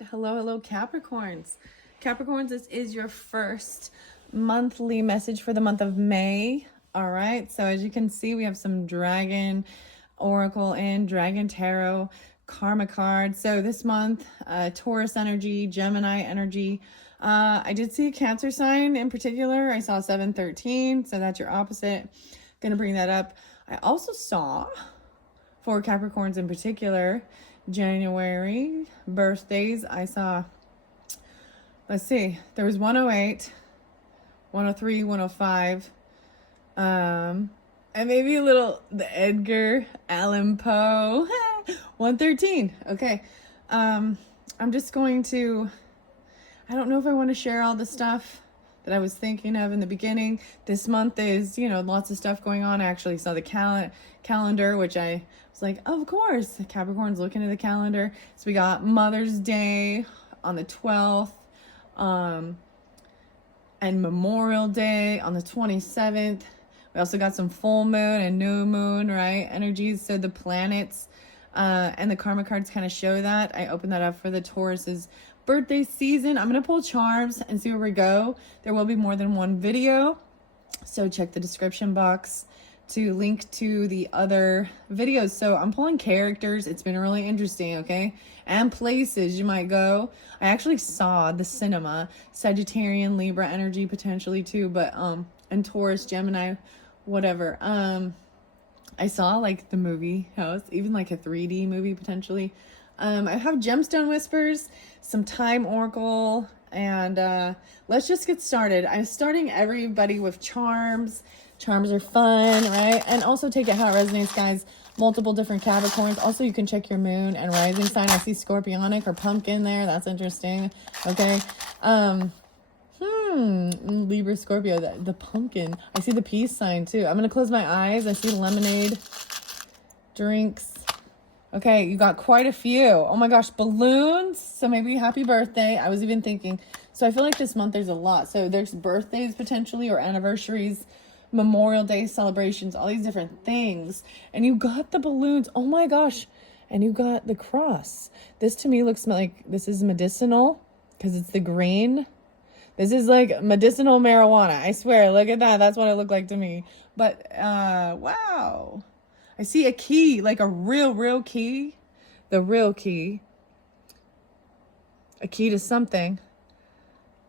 right. Hello, Capricorns. Capricorns, this is your first monthly message for the month of May. All right. So as you can see, we have some Dragon Oracle and Dragon Tarot Karma cards. So this month, Taurus energy, Gemini energy. I did see a Cancer sign in particular. I saw 713. So that's your opposite. Gonna bring that up. I also saw, for Capricorns in particular, January birthdays. I saw, let's see, there was 108, 103, 105, and maybe a little, the Edgar Allan Poe, 113. Okay. I'm just going to, I don't know if I want to share all the stuff that I was thinking of in the beginning. This month is, lots of stuff going on. I actually saw the calendar, which I was like, of course, Capricorn's looking at the calendar. So we got Mother's Day on the 12th, and Memorial Day on the 27th. We also got some full moon and new moon, right? Energies, so the planets, and the karma cards kind of show that. I opened that up for the Taurus's birthday season. I'm going to pull charms and see where we go. There will be more than one video, so check the description box to link to the other videos. So I'm pulling characters. It's been really interesting, okay? And places you might go. I actually saw the cinema, Sagittarian, Libra energy potentially too, but and Taurus, Gemini, whatever. I saw like the movie house, even like a 3D movie potentially. I have Gemstone Whispers, some Time Oracle, and let's just get started. I'm starting everybody with charms. Charms are fun, right? And also take it how it resonates, guys. Multiple different Capricorns. Also, you can check your moon and rising sign. I see Scorpionic or Pumpkin there. That's interesting. Okay. Libra, Scorpio, the pumpkin. I see the peace sign too. I'm going to close my eyes. I see lemonade, drinks. Okay, you got quite a few. Oh my gosh, balloons. So maybe happy birthday. I was even thinking. So I feel like this month there's a lot. So there's birthdays potentially or anniversaries, Memorial Day celebrations, all these different things. And you got the balloons. Oh my gosh. And you got the cross. This to me looks like this is medicinal because it's the green. This is like medicinal marijuana. I swear, look at that. That's what it looked like to me. But wow. I see a key, like a real key. The real key. A key to something.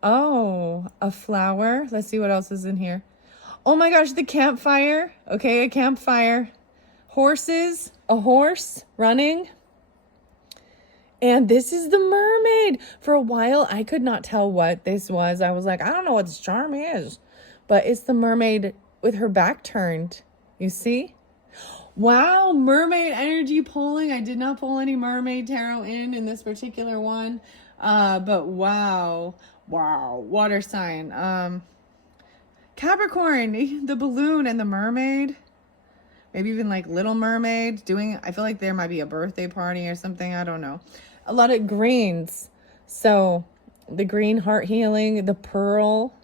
Oh, a flower. Let's see what else is in here. Oh my gosh, the campfire. Okay, a campfire. Horses. A horse running. And this is the mermaid. For a while, I could not tell what this was. I was like, I don't know what this charm is. But it's the mermaid with her back turned. You see? Wow, mermaid energy pulling. I did not pull any mermaid tarot in this particular one. But wow, water sign. Capricorn, the balloon and the mermaid. Maybe even like Little Mermaid I feel like there might be a birthday party or something. I don't know. A lot of greens. So the green heart healing, the pearl.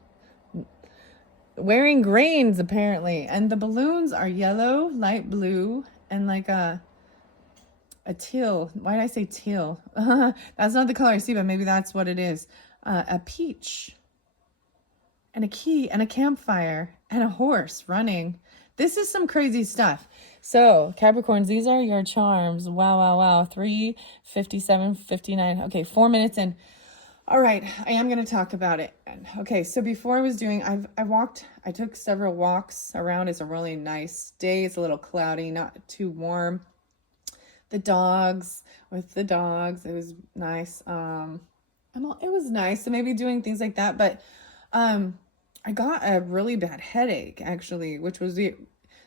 Wearing grains apparently, and the balloons are yellow, light blue, and like a teal. Why did I say teal? That's not the color I see, but maybe that's what it is. A peach and a key and a campfire and a horse running. This is some crazy stuff. So Capricorns, these are your charms. Wow. 3:57, 59. Okay, 4 minutes in. All right, I am going to talk about it. Okay, so before I was doing, I took several walks around. It's a really nice day. It's a little cloudy, not too warm. With the dogs, it was nice. It was nice. So maybe doing things like that, but I got a really bad headache actually, which was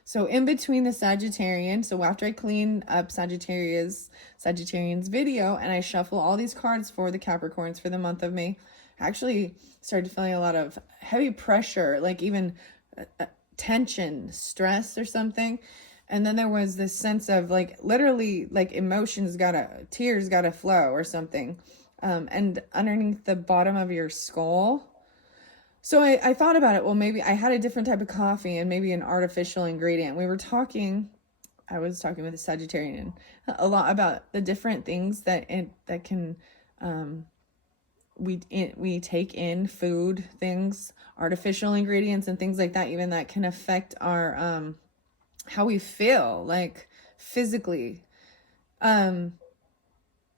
so in between the Sagittarian. So after I clean up Sagittarian's video and I shuffle all these cards for the Capricorns for the month of May, I actually started feeling a lot of heavy pressure, like even tension, stress or something. And then there was this sense of like literally like tears gotta flow or something. And underneath the bottom of your skull. So I thought about it. Well, maybe I had a different type of coffee and maybe an artificial ingredient. I was talking with a Sagittarian a lot about the different things that can we take in food, things, artificial ingredients and things like that, even that can affect our how we feel, like physically.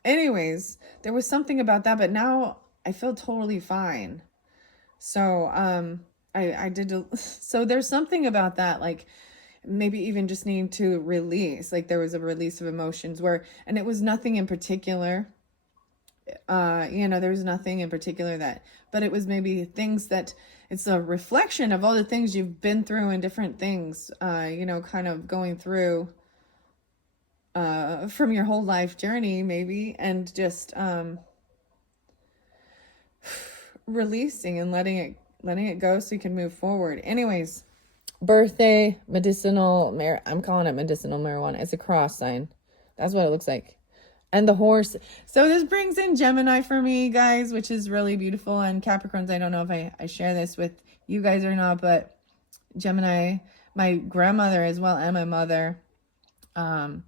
Anyways, there was something about that, but now I feel totally fine. So I did so there's something about that, like maybe even just needing to release, like there was a release of emotions where, and it was nothing in particular. There was nothing in particular that, but it was maybe things that, it's a reflection of all the things you've been through and different things, kind of going through from your whole life journey maybe, and just releasing and letting it go so you can move forward. Anyways, birthday, I'm calling it medicinal marijuana. It's a cross sign. That's what it looks like. And the horse. So this brings in Gemini for me, guys, which is really beautiful. And Capricorns, I don't know if I share this with you guys or not, but Gemini, my grandmother as well, and my mother. I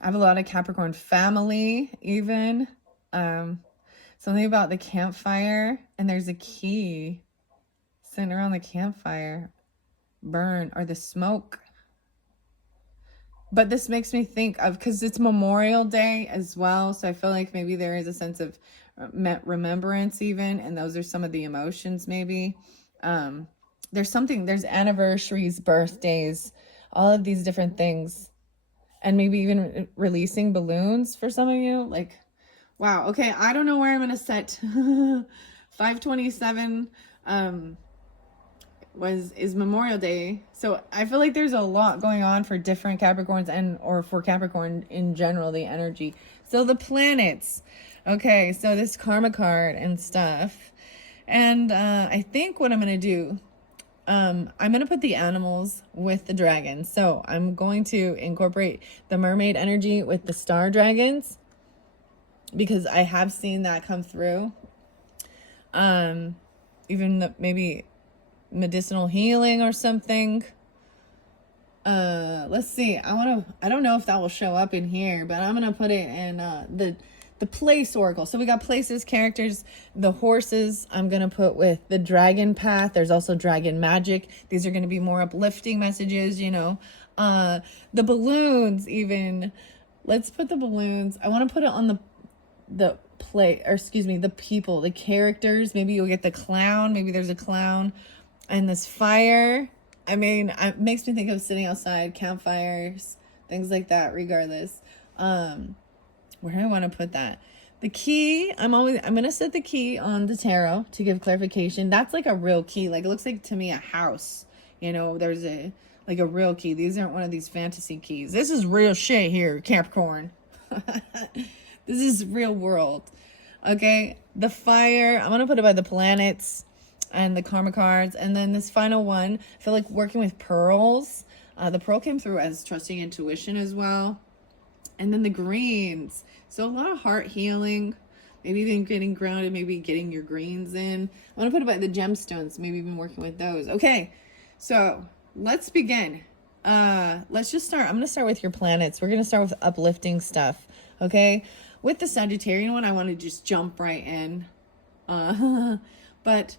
have a lot of Capricorn family, even. Something about the campfire, and there's a key sitting around the campfire, burn, or the smoke. But this makes me think of, because it's Memorial Day as well, so I feel like maybe there is a sense of remembrance even, and those are some of the emotions maybe. There's anniversaries, birthdays, all of these different things, and maybe even releasing balloons for some of you. Like, wow, okay, I don't know where I'm gonna set 527 is Memorial Day. So I feel like there's a lot going on for different Capricorns, or for Capricorn in general, the energy. So the planets. Okay, so this karma card and stuff. And I think what I'm going to do, I'm going to put the animals with the dragons. So I'm going to incorporate the mermaid energy with the star dragons, because I have seen that come through. Even maybe medicinal healing or something. Let's see. I don't know if that will show up in here, but I'm gonna put it in the place oracle. So we got places, characters, the horses I'm gonna put with the dragon path. There's also dragon magic. These are gonna be more uplifting messages, the balloons even. Let's put the balloons. I want to put it on the people, the characters. Maybe you'll get the clown. Maybe there's a clown. And this fire, it makes me think of sitting outside, campfires, things like that, regardless. Where do I want to put that? The key, I'm going to set the key on the tarot to give clarification. That's like a real key. Like, it looks like to me a house. There's a real key. These aren't one of these fantasy keys. This is real shit here, Capricorn. This is real world. Okay, the fire, I'm going to put it by the planets and the karma cards. And then this final one, I feel like working with pearls. The pearl came through as trusting intuition as well. And then the greens. So a lot of heart healing, maybe even getting grounded, maybe getting your greens in. I want to put it by the gemstones, maybe even working with those. Okay, so let's begin. Let's just start. I'm going to start with your planets. We're going to start with uplifting stuff. Okay, with the Sagittarian one, I want to just jump right in. But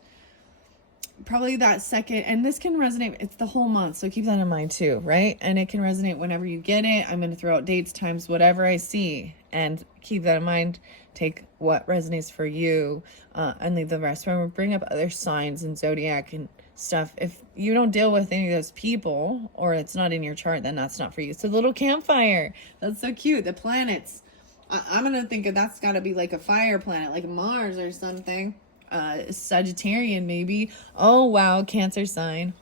probably that second, and this can resonate, it's the whole month, so keep that in mind too, right? And it can resonate whenever you get it. I'm going to throw out dates, times, whatever I see, and keep that in mind. Take what resonates for you, and leave the rest. Remember, bring up other signs and zodiac and stuff. If you don't deal with any of those people, or it's not in your chart, then that's not for you. So the little campfire, that's so cute. The planets, I'm going to think of, that's got to be like a fire planet, like Mars or something. Sagittarian maybe. Oh wow, Cancer sign.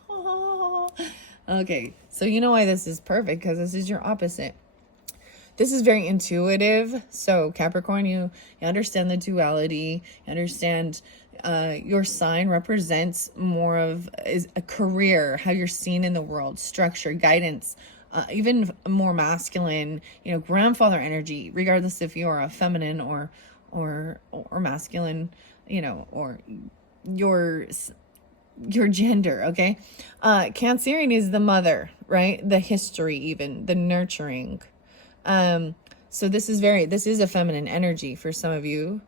Okay, so you know why this is perfect, because this is your opposite. This is very intuitive. So Capricorn, you understand the duality. You understand your sign represents more of is a career, how you're seen in the world, structure, guidance, even more masculine, grandfather energy, regardless if you're a feminine or masculine, or your gender. Okay. Cancerian is the mother, right? The history, even the nurturing. So this is a feminine energy for some of you.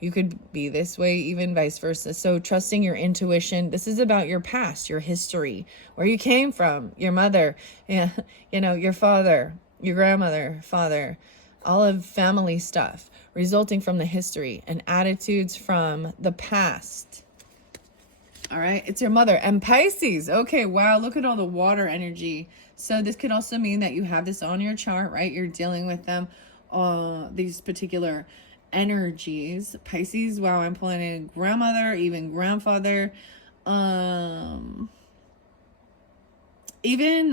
You could be this way, even vice versa. So trusting your intuition. This is about your past, your history, where you came from, your mother, yeah, your father, your grandmother, father, all of family stuff resulting from the history and attitudes from the past. All right, it's your mother. And Pisces. Okay, wow, look at all the water energy. So this could also mean that you have this on your chart, right? You're dealing with them, these particular energies. Pisces, wow, I'm pulling in grandmother, even grandfather, even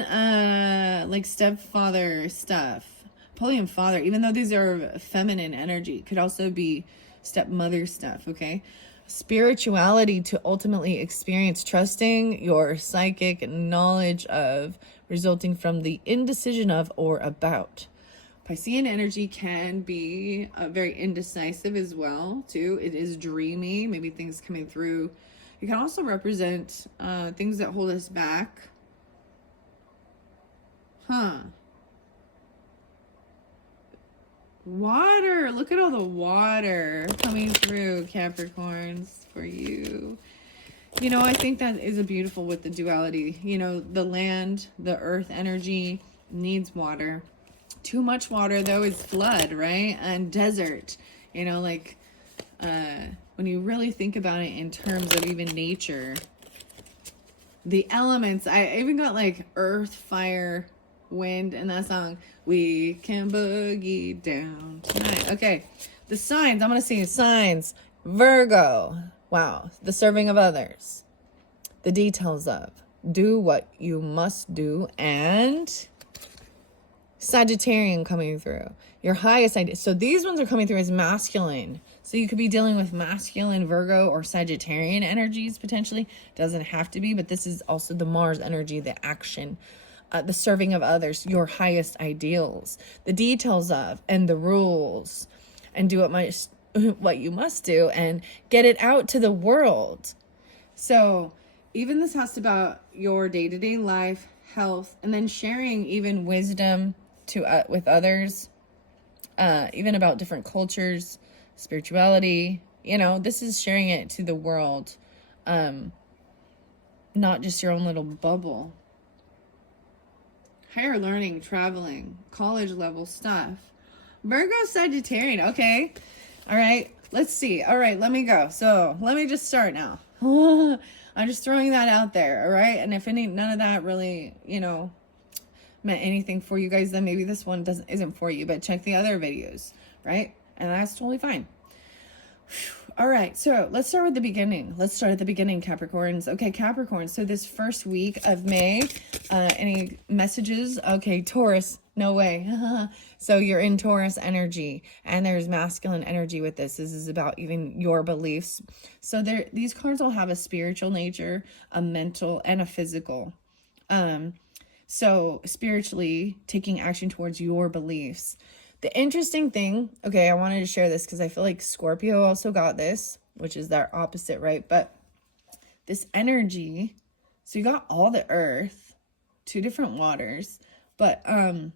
like stepfather stuff. Pulling in father, even though these are feminine energy, could also be stepmother stuff, okay? Spirituality to ultimately experience, trusting your psychic knowledge of, resulting from the indecision of or about. Piscean energy can be very indecisive as well, too. It is dreamy, maybe things coming through. It can also represent things that hold us back. Water. Look at all the water coming through, Capricorns, for you. I think that is a beautiful with the duality. The land, the earth energy needs water. Too much water, though, is flood, right? And desert. When you really think about it in terms of even nature, the elements, I even got like earth, fire, wind in that song. We can boogie down tonight. Okay, the signs. I'm going to see signs. Virgo. Wow. The serving of others. The details of. Do what you must do. And Sagittarian coming through. Your highest idea. So these ones are coming through as masculine. So you could be dealing with masculine Virgo or Sagittarian energies potentially. Doesn't have to be, but this is also the Mars energy, the action, the serving of others, your highest ideals, the details of, and the rules, and do what you must do and get it out to the world. So even this has about your day-to-day life, health, and then sharing even wisdom with others, even about different cultures, spirituality. This is sharing it to the world, not just your own little bubble. Higher learning, traveling, college level stuff. Virgo, Sagittarian. Okay. All right. Let's see. All right. Let me go. So let me just start now. I'm just throwing that out there. All right. And if none of that really, meant anything for you guys, then maybe this one isn't for you, but check the other videos. Right. And that's totally fine. All right, so let's start with the beginning. Let's start at the beginning, Capricorns. Okay, Capricorns, so this first week of May, any messages? Okay, Taurus, no way. So you're in Taurus energy, and there's masculine energy with this. This is about even your beliefs. So these cards will have a spiritual nature, a mental, and a physical. So spiritually, taking action towards your beliefs. The interesting thing, okay, I wanted to share this because I feel like Scorpio also got this, which is their opposite, right? But this energy, so you got all the earth, 2 different waters, but, and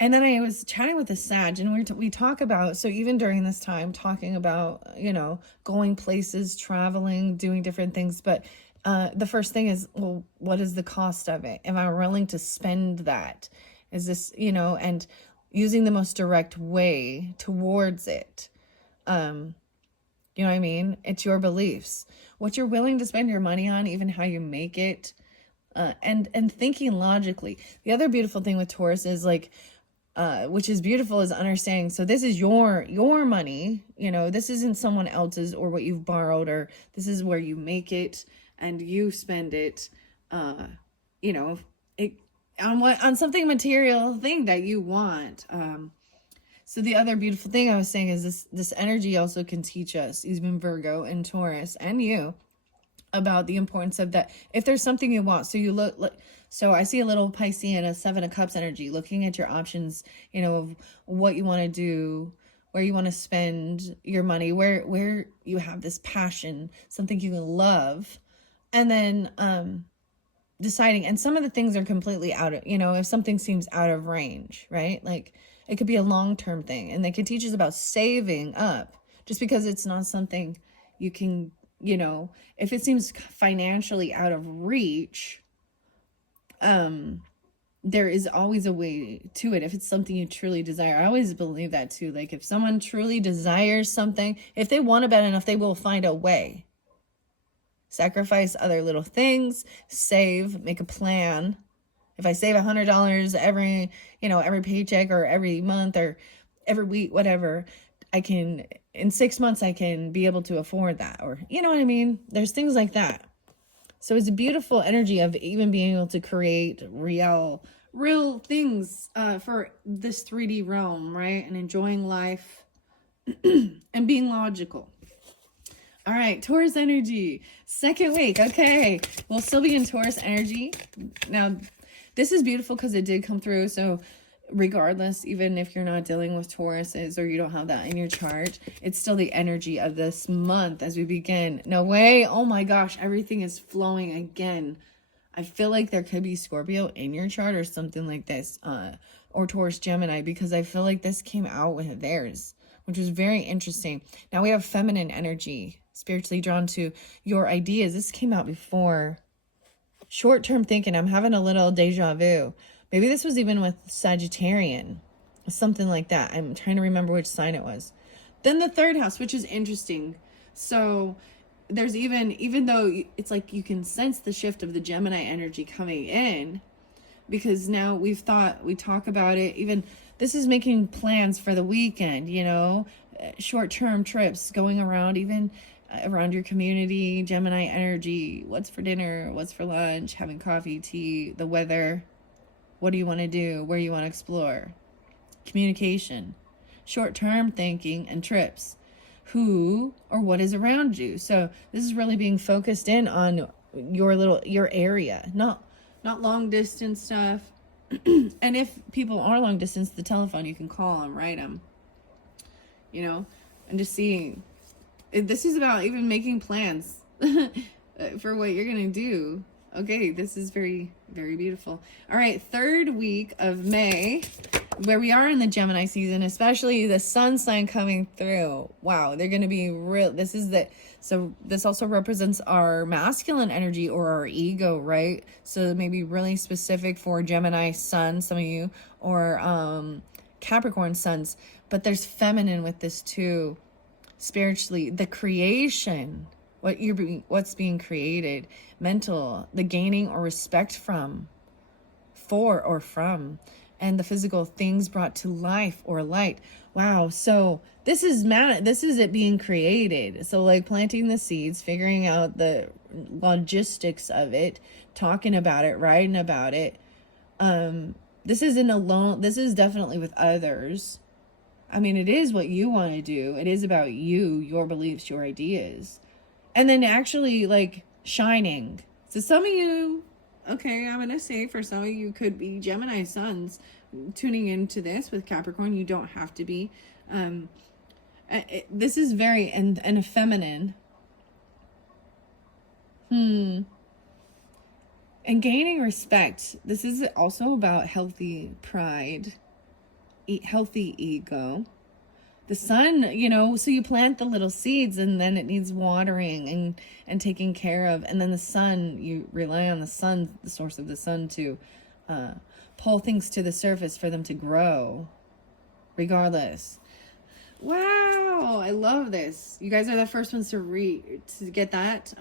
then I was chatting with the Sag, and we talk about, so even during this time, talking about, going places, traveling, doing different things, but the first thing is, well, what is the cost of it? Am I willing to spend that? Is this, and using the most direct way towards it. You know what I mean? It's your beliefs, what you're willing to spend your money on, even how you make it, and thinking logically. The other beautiful thing with Taurus is like, which is beautiful, is understanding. So this is your money, this isn't someone else's or what you've borrowed, or this is where you make it and you spend it, on something material thing that you want. So the other beautiful thing I was saying is this energy also can teach us, even Virgo and Taurus and you, about the importance of that. If there's something you want, so you look, so I see a little Piscean, a 7 of Cups energy, looking at your options, of what you want to do, where you want to spend your money, where you have this passion, something you love, and then, deciding. And some of the things are completely out of, if something seems out of range, right? Like it could be a long-term thing, and they could teach us about saving up, just because it's not something you can, you know, if it seems financially out of reach, there is always a way to it if it's something you truly desire. I always believe that too. Like if someone truly desires something, if they want it bad enough, they will find a way. Sacrifice other little things, save, make a plan. If I save $100 every, you know, every paycheck or every month or every week, whatever, I can, in 6 months, I can be able to afford that. Or, you know what I mean? There's things like that. So it's a beautiful energy of even being able to create real things for this 3D realm, right? And enjoying life and being logical. All right, Taurus energy, second week. Okay, we'll still be in Taurus energy. Now, this is beautiful because it did come through. So regardless, even if you're not dealing with Tauruses or you don't have that in your chart, it's still the energy of this month as we begin. No way. Oh my gosh, everything is flowing again. I feel like there could be Scorpio in your chart or something like this, or Taurus Gemini, because I feel like this came out with theirs, which was very interesting. Now we have feminine energy, spiritually drawn to your ideas. This came out before. Short-term thinking. I'm having a little deja vu. Maybe this was even with Sagittarian, something like that. I'm trying to remember which sign it was. Then the third house, which is interesting. So there's even though it's like you can sense the shift of the Gemini energy coming in, because now we talk about it. Even this is making plans for the weekend, you know, short-term trips, going around, even around your community, Gemini energy. What's for dinner? What's for lunch? Having coffee, tea, the weather. What do you want to do? Where you want to explore? Communication, short-term thinking, and trips. Who or what is around you? So this is really being focused in on your area, not long distance stuff. And if people are long distance, the telephone, you can call them, write them, you know, and just seeing. This is about even making plans for what you're going to do. Okay, this is very, very beautiful. All right, third week of May, where we are in the Gemini season, especially the sun sign coming through. Wow, they're going to be real. So this also represents our masculine energy or our ego, right? So maybe really specific for Gemini sun, some of you, or Capricorn suns. But there's feminine with this too. Spiritually, the creation, what's being created, mental, the gaining or respect from, for or from, and the physical things brought to life or light. Wow. So this is it being created. So like planting the seeds, figuring out the logistics of it, talking about it, writing about it. This isn't alone. This is definitely with others. I mean, it is what you want to do. It is about you, your beliefs, your ideas. And then actually, like, shining. So some of you, okay, I'm going to say for some of you could be Gemini suns tuning into this with Capricorn. You don't have to be. This is very, and a feminine. And gaining respect. This is also about healthy pride. Healthy ego. The sun, you know, so you plant the little seeds and then it needs watering and taking care of. And then the sun, you rely on the sun, the source of the sun, to pull things to the surface for them to grow regardless. Wow, I love this. You guys are the first ones to get that.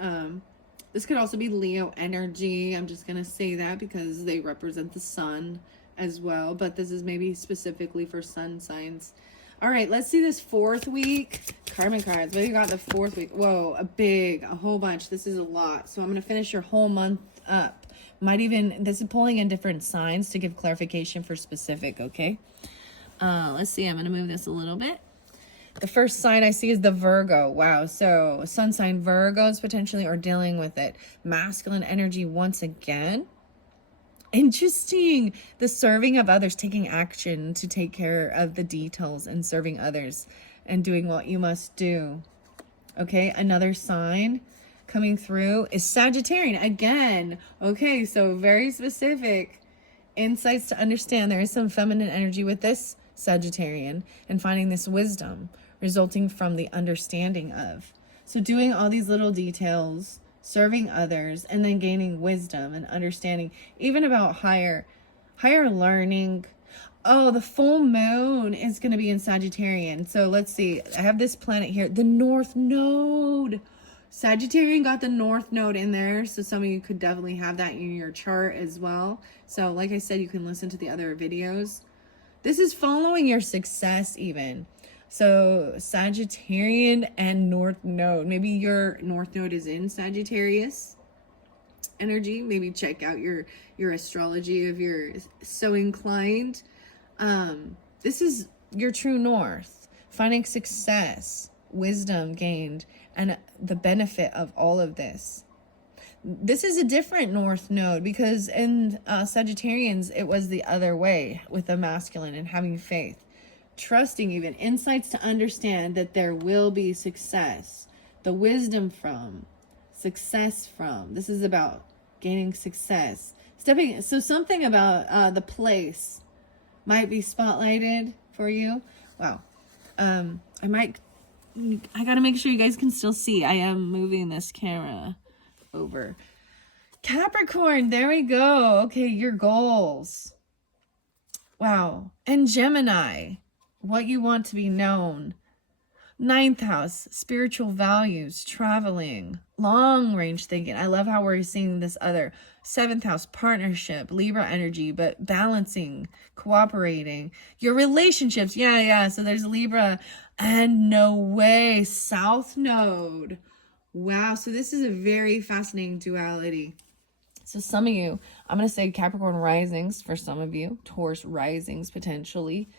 This could also be Leo energy. I'm just going to say that because they represent the sun as well, but this is maybe specifically for sun signs. All right, let's see this fourth week. Karma cards. What do you got the fourth week? Whoa, a whole bunch. This is a lot. So I'm going to finish your whole month up. This is pulling in different signs to give clarification for specific, okay? Let's see. I'm going to move this a little bit. The first sign I see is the Virgo. Wow. So sun sign Virgos potentially are dealing with it. Masculine energy once again. Interesting. The serving of others, taking action to take care of the details and serving others and doing what you must do. Okay, another sign coming through is Sagittarian again. Okay, so very specific insights to understand there is some feminine energy with this Sagittarian and finding this wisdom, resulting from the understanding of. So doing all these little details, serving others, and then gaining wisdom and understanding, even about higher learning. Oh, the full moon is going to be in Sagittarian. So let's see. I have this planet here, the North Node. Sagittarian got the North Node in there. So some of you could definitely have that in your chart as well. So like I said, you can listen to the other videos. This is following your success even. So Sagittarian and North Node. Maybe your North Node is in Sagittarius energy. Maybe check out your astrology if you're so inclined. This is your true north. Finding success, wisdom gained, and the benefit of all of this. This is a different North Node because in Sagittarians, it was the other way with the masculine and having faith. Trusting even. Insights to understand that there will be success. The wisdom from. Success from. This is about gaining success. So something about the place might be spotlighted for you. Wow. I gotta make sure you guys can still see. I am moving this camera over. Capricorn, there we go. Okay, your goals. Wow. And Gemini, what you want to be known. 9th house, spiritual values, traveling, long range thinking. I love how we're seeing this other 7th house, partnership, Libra energy, but balancing, cooperating, your relationships. Yeah. So there's Libra and no way, South Node. Wow. So this is a very fascinating duality. So some of you, I'm going to say Capricorn risings for some of you, Taurus risings potentially,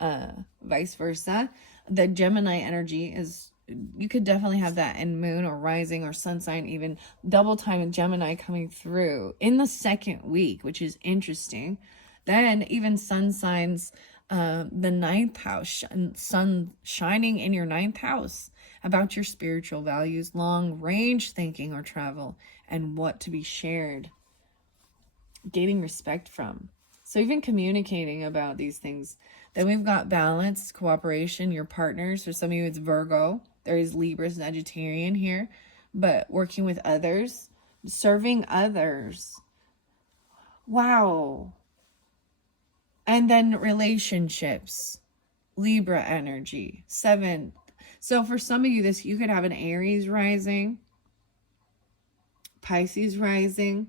vice versa. The Gemini energy is, you could definitely have that in moon or rising or sun sign, even double time in Gemini coming through in the second week, which is interesting. Then even sun signs, the 9th house, sun shining in your 9th house about your spiritual values, long range thinking or travel, and what to be shared, gaining respect from. So even communicating about these things. Then we've got balance, cooperation, your partners. For some of you, it's Virgo. There is Libra, Sagittarian here. But working with others, serving others. Wow. And then relationships. Libra energy. 7th. So for some of you, you could have an Aries rising. Pisces rising.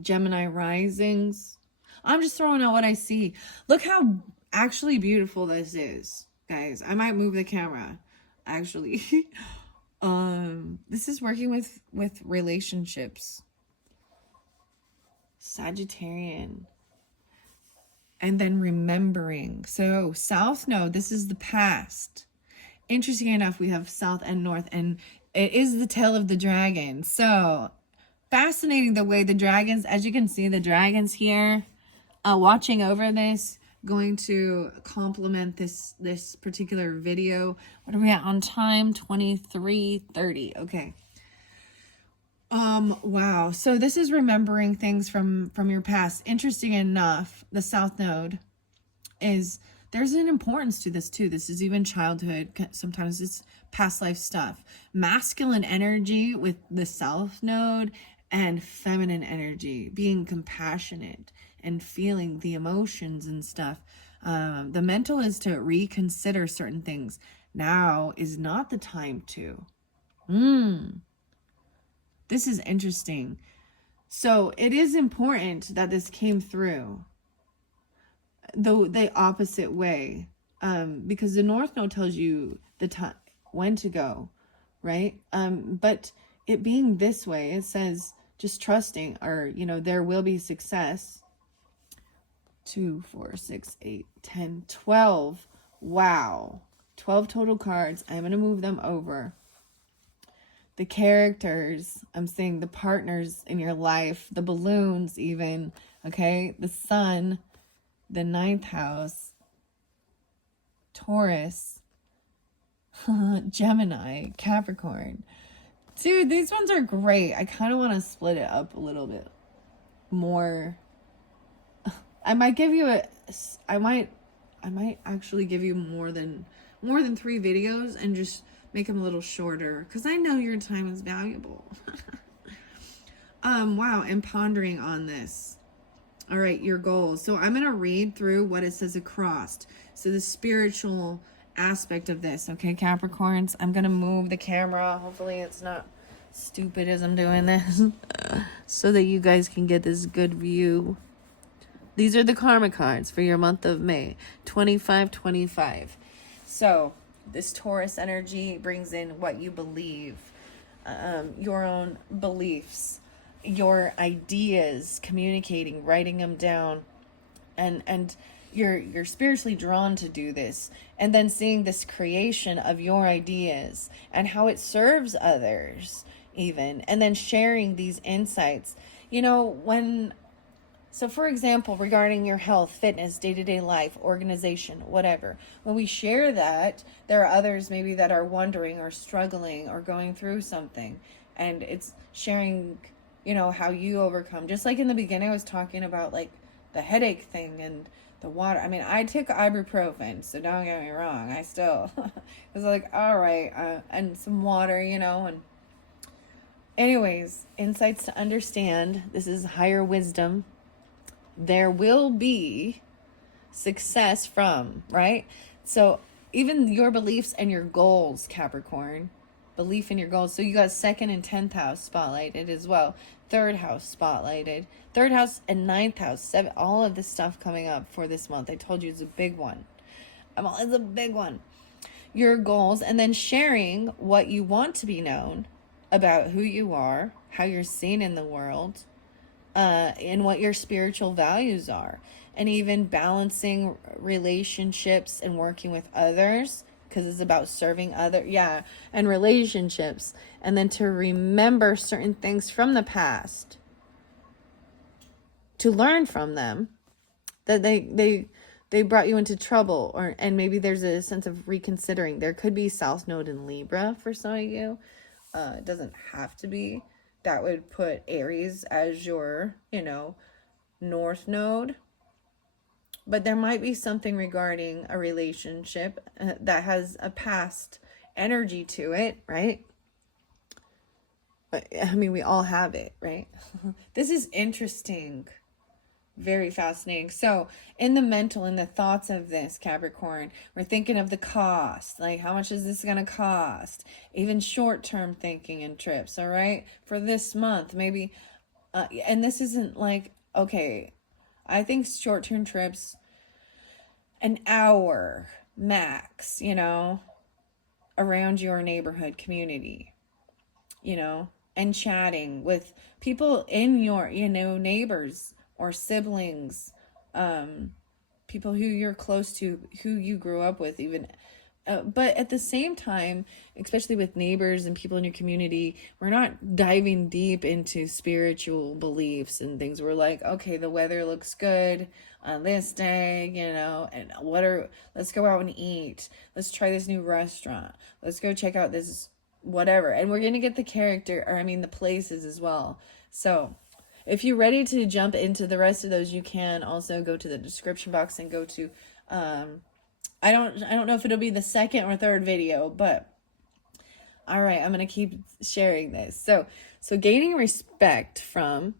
Gemini risings. I'm just throwing out what I see. Look how actually beautiful this is, guys. I might move the camera, actually. This is working with relationships. Sagittarian. And then remembering. So South Node, this is the past. Interesting enough, we have South and North, and it is the tail of the dragon. So fascinating the way the dragons, as you can see, the dragons here, watching over this, going to complement this particular video. What are we at on time? 23:30. Okay. Wow. So this is remembering things from your past. Interesting enough, the South Node there's an importance to this too. This is even childhood. Sometimes it's past life stuff. Masculine energy with the South Node and feminine energy, being compassionate and feeling the emotions and stuff. The mental is to reconsider certain things. Now is not the time to. This is interesting. So it is important that this came through the opposite way, because the North Node tells you the time when to go, right? But it being this way, it says just trusting, or there will be success. 2, 4, 6, 8, 10, 12. Wow. 12 total cards. I'm going to move them over. The characters, I'm saying the partners in your life, the balloons even, okay? The sun, the 9th house, Taurus, Gemini, Capricorn. Dude, these ones are great. I kind of want to split it up a little bit more. I might give you I might actually give you more than more than 3 videos and just make them a little shorter, because I know your time is valuable. Wow, and pondering on this. All right, your goals. So I'm going to read through what it says across. So the spiritual aspect of this, okay, Capricorns? I'm going to move the camera. Hopefully it's not stupid as I'm doing this so that you guys can get this good view. These are the karma cards for your month of May, 25-25. So this Taurus energy brings in what you believe, your own beliefs, your ideas, communicating, writing them down, and you're spiritually drawn to do this, and then seeing this creation of your ideas and how it serves others even, and then sharing these insights. So for example, regarding your health, fitness, day-to-day life, organization, whatever, when we share that, there are others maybe that are wondering or struggling or going through something, and it's sharing, how you overcome. Just like in the beginning, I was talking about like the headache thing and the water. I mean, I took ibuprofen, so don't get me wrong. I still was like, all right, and some water, and anyways, insights to understand. This is higher wisdom. There will be success from, right? So even your beliefs and your goals, Capricorn, belief in your goals. So you got 2nd and 10th house spotlighted as well. 3rd house spotlighted. 3rd house and 9th house. 7, all of this stuff coming up for this month. I told you it's a big one. It's a big one. Your goals, and then sharing what you want to be known about who you are, how you're seen in the world, and what your spiritual values are, and even balancing relationships and working with others, because it's about serving and relationships, and then to remember certain things from the past, to learn from them, that they brought you into trouble, and maybe there's a sense of reconsidering. There could be South Node in Libra for some of you. It doesn't have to be. That would put Aries as your, North Node. But there might be something regarding a relationship that has a past energy to it, right? But I mean, we all have it, right? This is interesting. Very fascinating. So in the mental, in the thoughts of this, Capricorn, we're thinking of the cost. Like, how much is this going to cost? Even short-term thinking and trips, all right? For this month, maybe. And this isn't like, okay, I think short-term trips, an hour max, around your neighborhood community, and chatting with people in your, neighbors or siblings, people who you're close to, who you grew up with even. But at the same time, especially with neighbors and people in your community, we're not diving deep into spiritual beliefs and things. We're like, okay, the weather looks good on this day, and let's go out and eat. Let's try this new restaurant. Let's go check out this whatever. And we're going to get the places as well. So if you're ready to jump into the rest of those, you can also go to the description box and go to, I don't know if it'll be the 2nd or 3rd video, but all right, I'm going to keep sharing this. So gaining respect from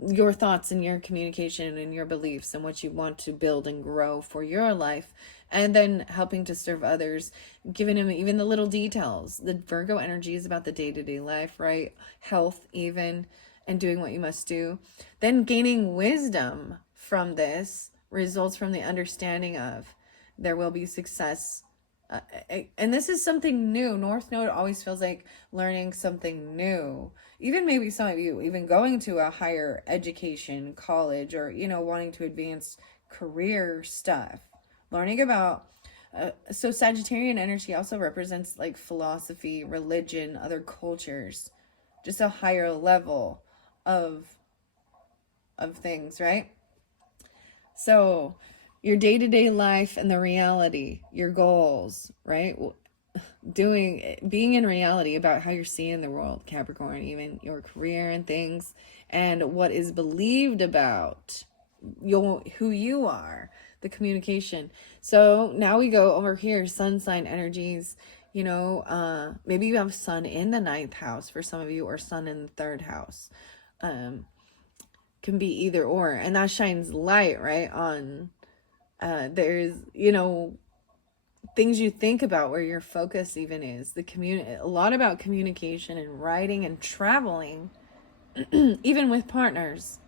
your thoughts and your communication and your beliefs and what you want to build and grow for your life, and then helping to serve others, giving them even the little details. The Virgo energy is about the day-to-day life, right? Health even, and doing what you must do. Then gaining wisdom from this results from the understanding of there will be success. And this is something new. North Node always feels like learning something new. Even maybe some of you, even going to a higher education, college, or, wanting to advance career stuff. Learning about, so Sagittarian energy also represents like philosophy, religion, other cultures, just a higher level of things, right? So your day-to-day life and the reality, your goals, right? Being in reality about how you're seeing the world, Capricorn, even your career and things, and what is believed about who you are. the communication. So now we go over here, sun sign energies. You know, maybe you have sun in the 9th house for some of you, or sun in the 3rd house. Can be either or, and that shines light, right, on there's, you know, things you think about, where your focus even is. A lot about communication and writing and traveling, even with partners.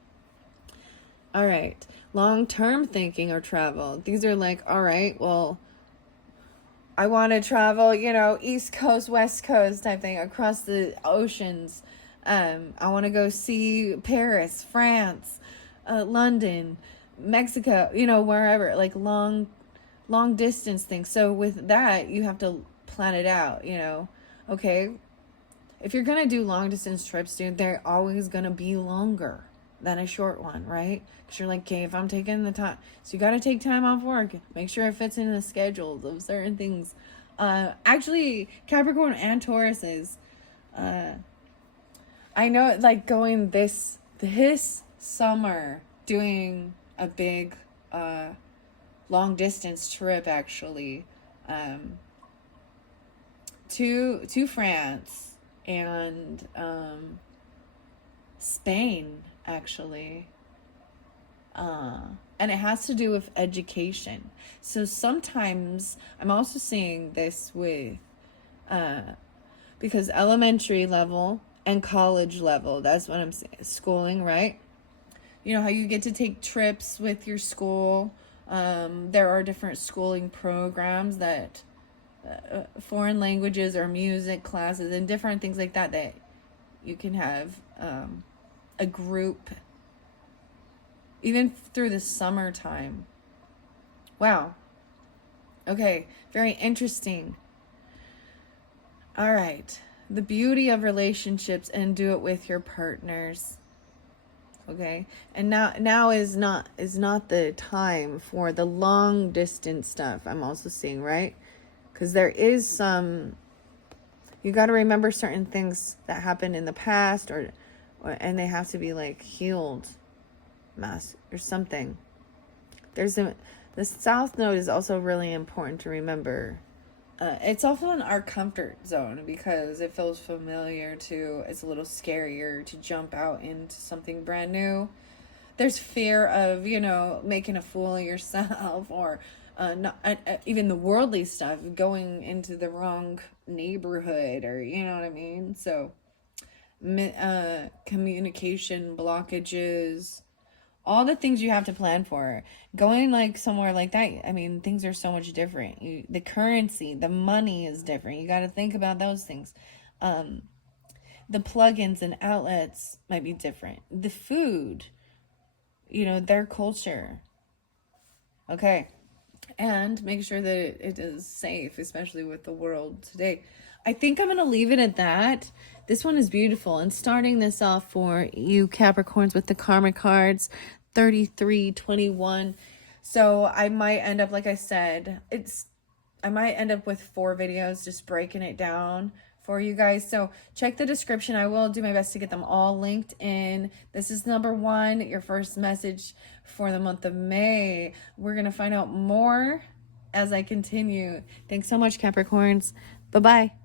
All right, long-term thinking or travel. These are like, all right, well, I want to travel, you know, East Coast, West Coast type thing, across the oceans. I want to go see Paris, France, London, Mexico, you know, wherever, like long distance things. So with that, you have to plan it out, you know. Okay, if you're going to do long distance trips, dude, they're always going to be longer than a short one, right? Because you're like, okay, if I'm taking the time, so you got to take time off work, make sure it fits in the schedules of certain things. Actually, Capricorn and Tauruses, I know, like, going this summer, doing a big long distance trip, actually, to France and Spain, actually. And it has to do with education. So sometimes I'm also seeing this with because elementary level and college level, that's what I'm saying, schooling, right? You know how you get to take trips with your school. There are different schooling programs that foreign languages or music classes and different things like that, that you can have a group even through the summertime. Wow. Okay, very interesting. All right, the beauty of relationships, and do it with your partners. Okay, and now is not the time for the long distance stuff. I'm also seeing, right? Because there is some, you got to remember certain things that happened in the past, or and they have to be like healed, mass or something. The South Node is also really important to remember. It's also in our comfort zone because it feels familiar to, it's a little scarier to jump out into something brand new. There's fear of, you know, making a fool of yourself, or not, even the worldly stuff, going into the wrong neighborhood, or, you know what I mean? So communication blockages, all the things you have to plan for. Going like somewhere like that, I mean, things are so much different. The currency, the money is different. You got to think about those things. The plugins and outlets might be different. The food, you know, their culture. Okay. And make sure that it is safe, especially with the world today. I think I'm going to leave it at that. This one is beautiful. And starting this off for you Capricorns with the karma cards, 3321. So I might end up, like I said, I might end up with 4 videos, just breaking it down for you guys. So check the description. I will do my best to get them all linked in. This is number 1, your first message for the month of May. We're going to find out more as I continue. Thanks so much, Capricorns. Bye-bye.